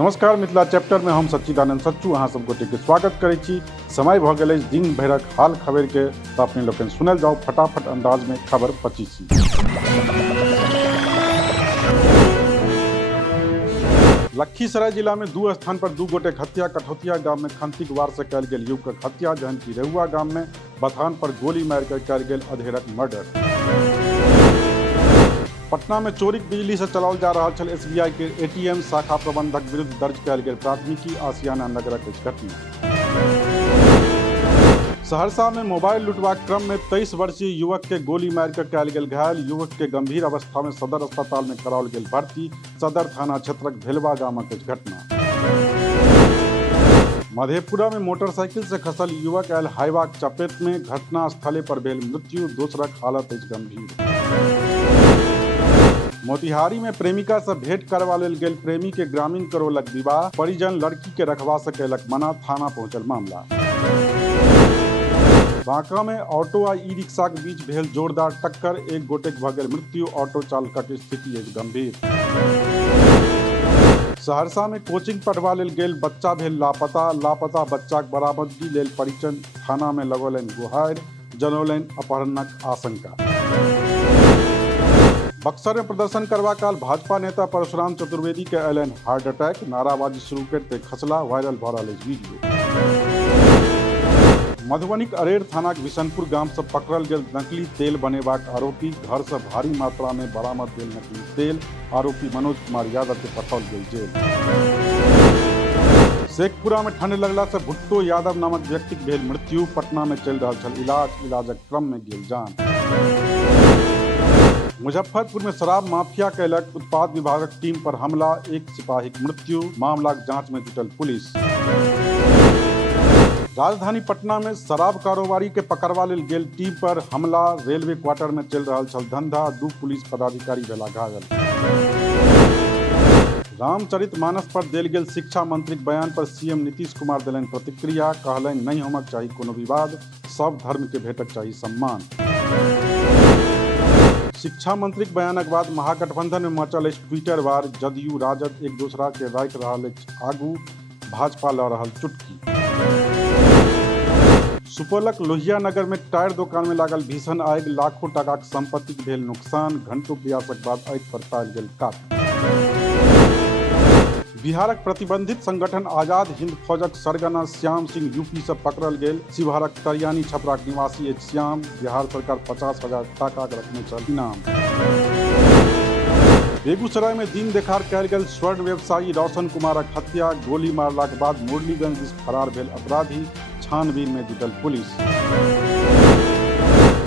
नमस्कार, मिथिला चैप्टर में हम सच्चिदानंद सच्चू अहाँ सब गोटे के स्वागत करै छी। समय भ गेल अछि दिन भरक हाल खबर के, तो अपने लोगन सुनल जाओ फटाफट अंदाज में खबर 25। लखीसराय जिला में दू स्थान पर दू गोटे हत्या। कठौतिया गांव में खंतिक वार से कयल गेल युवकक हत्या, जहन की रेहुआ गांव में बथान पर गोली मार कर कयल गेल अधेरक मर्डर। पटना में चोरीक बिजली से चलाओल जा रहा छल एसबीआई के एटीएम, शाखा प्रबंधक विरुद्ध दर्ज कयल गेल प्राथमिकी। आसियाना नगरक घटना। सहरसा में मोबाइल लुटबाक क्रम में 23 वर्षीय युवक के गोली मार कर कयल गेल घायल। युवक के गंभीर अवस्था में सदर अस्पताल में कराओल गेल भर्ती। सदर थाना क्षेत्रक भेलवा गामक घटना। मधेपुरा में मोटरसाइकिल से खसल युवक आयल हाईवाक चपेट में, घटना स्थले पर भेल मृत्यु। दोसरक हालत अछि गंभीर। मोतिहारी में प्रेमिका से भेंट करवा लेल गेल प्रेमी के ग्रामीण करौलक विवाह। परिजन लड़की के रखवा से कयलक मना, थाना पहुंचल मामला। बांका में ऑटो आ ई रिक्शा के बीच भेल जोरदार टक्कर, एक गोटेक भ गेल मृत्यु। ऑटो चालकक स्थिति अछि गंभीर। सहरसा में कोचिंग पढ़वा लेल गेल बच्चा भेल लापता बच्चाक बरामदगी लेल परिजन थाना में लगौलनि गुहारि, जनौलनि अपहरणक आशंका। बक्सर में प्रदर्शन करवा काल भाजपा नेता परशुराम चतुर्वेदी के अयलनि हार्ट अटैक। नाराबाजी शुरू करते खसला, वायरल भ रहल अछि वीडियो। मधुबनीक अरेर थानाक बिशनपुर गाम से पकड़ल गेल नकली तेल बनेबाक आरोपी। घर से भारी मात्रा में बरामद भेल नकली तेल। आरोपी मनोज कुमार यादव के पठाओल गेल जेल। शेखपुरा में ठंड लगला से भुट्टो यादव नामक व्यक्ति के भेल मृत्यु। पटना में चलि रहल छल इलाजक क्रम में गेल जान। मुजफ्फरपुर में शराब माफिया कयलक उत्पाद विभागक टीम पर हमला, एक सिपाहीक मृत्यु। मामलाक जांच में जुटल पुलिस। राजधानी पटना में शराब कारोबारी के पकड़वा लेल गेल टीम पर हमला, रेलवे क्वार्टर में चल रहा छल धंधा। 2 पुलिस पदाधिकारी भेला घायल। रामचरितमानस पर देल गेल शिक्षा मंत्रीक बयान पर सीएम नीतीश कुमार देलनि प्रतिक्रिया। कहलनि नहीं होमक चाही कोनो विवाद, सब धर्म के भेटक चाही सम्मान। शिक्षा मंत्रीक बयानक बाद महागठबंधन में मचल अछि ट्विटर वार। जदयू राजद एक दूसरा के राखि रहल अछि आगू, भाजपा लऽ रहल चुटकी। सुपौलक लोहिया नगर में टायर दुकान में लागल भीषण आगि, लाखों टकाक संपत्तिक भेल नुकसान। घंटों प्रयासक बाद आगि पर पायल गेल काबू। बिहारक प्रतिबंधित संगठन आजाद हिंद फौजक सरगना श्याम सिंह यूपी से पकड़ल गेल। शिवहरक तरियानी छपराक निवासी अछि श्याम। बिहार सरकार 50,000 टाका रखने छल इनाम। बेगूसराय में दिन देखार कयल गेल स्वर्ण व्यवसायी रोशन कुमारक हत्या। गोली मारलाक बाद मुरलीगंज दिस फरार भेल अपराधी। छानबीन में जुटल पुलिस।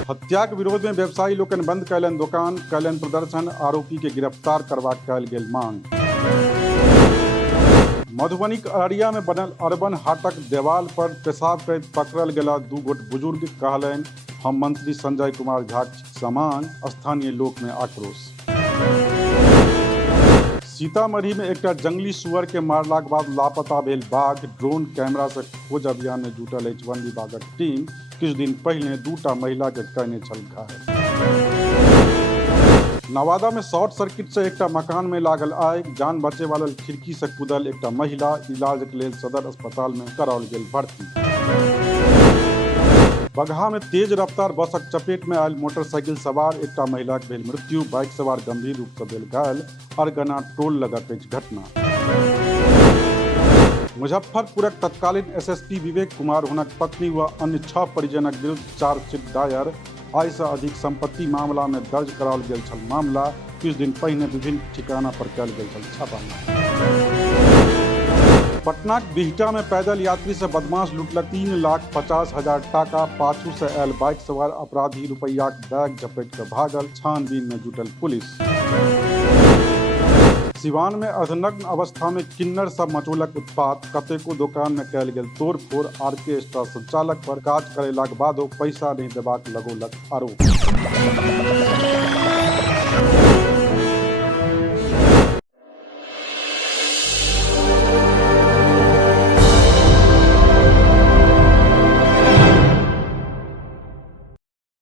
हत्याक विरोध में व्यवसायी लोकनि बंद कयलनि दुकान, कयलनि प्रदर्शन। आरोपी के गिरफ्तार करबाक कयल गेल मांग। मधुबनीक अररिया में बनल अर्बन हाटक देवाल पर पेशाब करैत पकड़ल गेला 2 गोट बुजुर्ग। कहलनि हम मंत्री संजय कुमार झा समान। स्थानीय लोक में आक्रोश। सीतामढ़ी में एकटा जंगली सुअर के मारलाक बाद लापता भेल बाघ। ड्रोन कैमरा से खोज अभियान में जुटल अछि वन विभागक टीम। किछु दिन पहिने 2टा महिला के कयने छल घायल। नवादा में शॉर्ट सर्किट से एकटा मकान में लागल आगि। जान बचे वाला खिड़की से कूदल एकटा महिला। इलाज के लेल सदर अस्पताल में कराओल गेल भर्ती। बगहा में तेज रफ्तार बसक चपेट में आयल मोटरसाइकिल सवार, एकटा महिला के भेल मृत्यु। बाइक सवार गंभीर रूप से भेल घायल। अरगना टोल लगत अछि घटना। मुजफ्फरपुरक तत्कालीन एसएसपी विवेक कुमार, हुनक पत्नी व अन्य 6 परिजनक विरुद्ध चार्जशीट दायर। आय से अधिक संपत्ति मामला में दर्ज कराओल गेल छल मामला। किछु दिन पहिने विभिन्न ठिकाना पर कयल गेल छल छापामारी। पटनाक बिहटा में पैदल यात्री से बदमाश लूटलक 3,50,000 टाका। पाछू से आयल बाइक सवार अपराधी रुपैयाक बैग झपैट कर भागल। छानबीन में जुटल पुलिस। सिवान में अर्धनग्न अवस्था में किन्नर सब मचौलक उत्पात। कतेको दुकान में कयल गेल तोड़फोड़। आर्केस्ट्रा संचालक पर काज करेलाक बादो पैसा नहीं देबाक लगौलक आरोप।